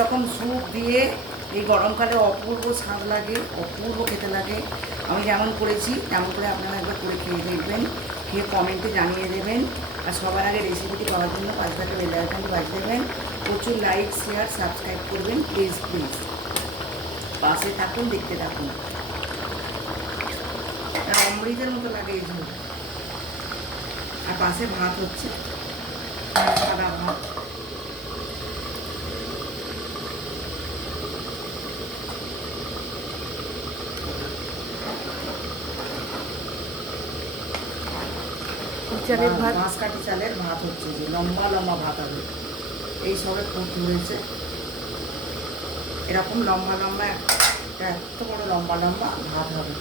রকম স্যুপ দিয়ে এই গরমকালে অপূর্ব স্বাদ লাগে, অপূর্ব খেতে লাগে। আমি যেমন করেছি তেমন করে আপনারা একবার করে খেয়ে দেখবেন, খেয়ে কমেন্টে জানিয়ে দেবেন। আর সবার আগে রেসিপিটি পাওয়ার জন্য পাশে থাকা বেল আইকনটি বাজিয়ে দেবেন। প্রচুর লাইক, শেয়ার, সাবস্ক্রাইব করবেন প্লিজ প্লিজ। পাশে থাকুন, দেখতে থাকুন। অমৃতের মতো লাগে এই ঝোল। আর পাশে ভাত হচ্ছে, সাদা ভাত। চালের ভাত, বাঁশকাঠি চালের ভাত হচ্ছে, যে লম্বা লম্বা ভাত হবে। এই সবে ফুটি হয়েছে, এরকম লম্বা লম্বা একটা এত বড় লম্বা লম্বা ভাত হবে।